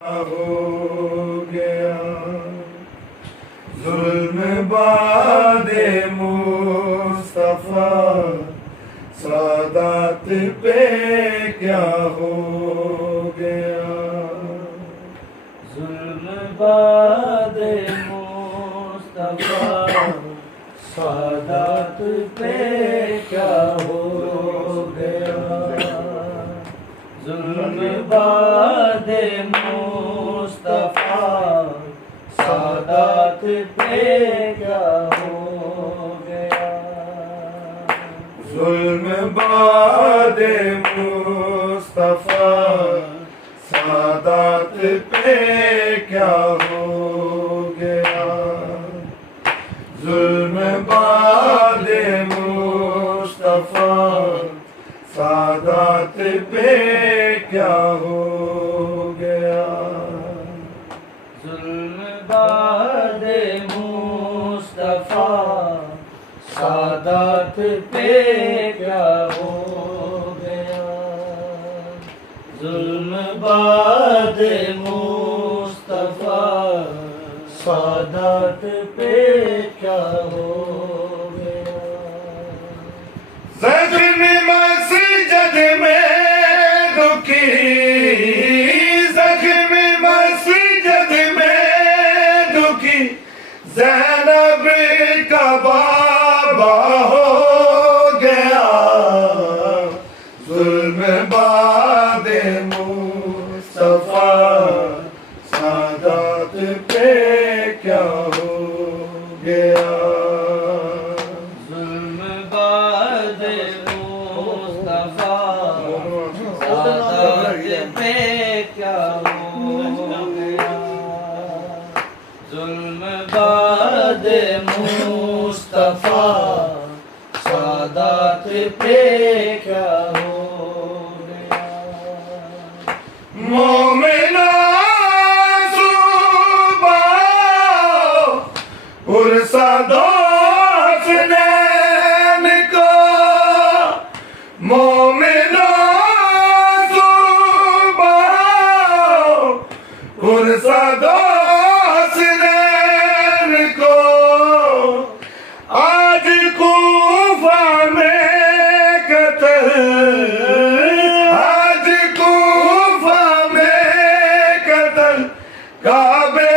ہو گیا ظلم باد مصطفیٰ سادات پہ کیا ہو گیا ظلم باد مصطفیٰ سادات پہ کیا ہو گیا ظلم باد مصطفیٰ سادات پہ کیا ہو گیا ظلم باد مصطفیٰ سادات پہ کیا ہو گیا ظلم باد مصطفیٰ سادات پہ کیا ہو گیا ظلم باد مصطفیٰ سادات پہ کیا ہو گیا ظلم باد مصطفیٰ سادات پہ کیا ہو گیا زخم مسجد میں دکھی زخم مسجد میں دکھی زینب کا بابا ہو گیا ظلم باد مصطفیٰ سادات پہ کیا ہو گیا ظلم باد مصطفیٰ سادات پہ کیا ہو گیا ظلم باد مصطفیٰ سادات پہ کیا ہو گیا مومنان صبح پرسادات نین کو مومنان صبح پرسادات نین کو آج کوفہ میں قتل آج کوفہ میں قتل کعبے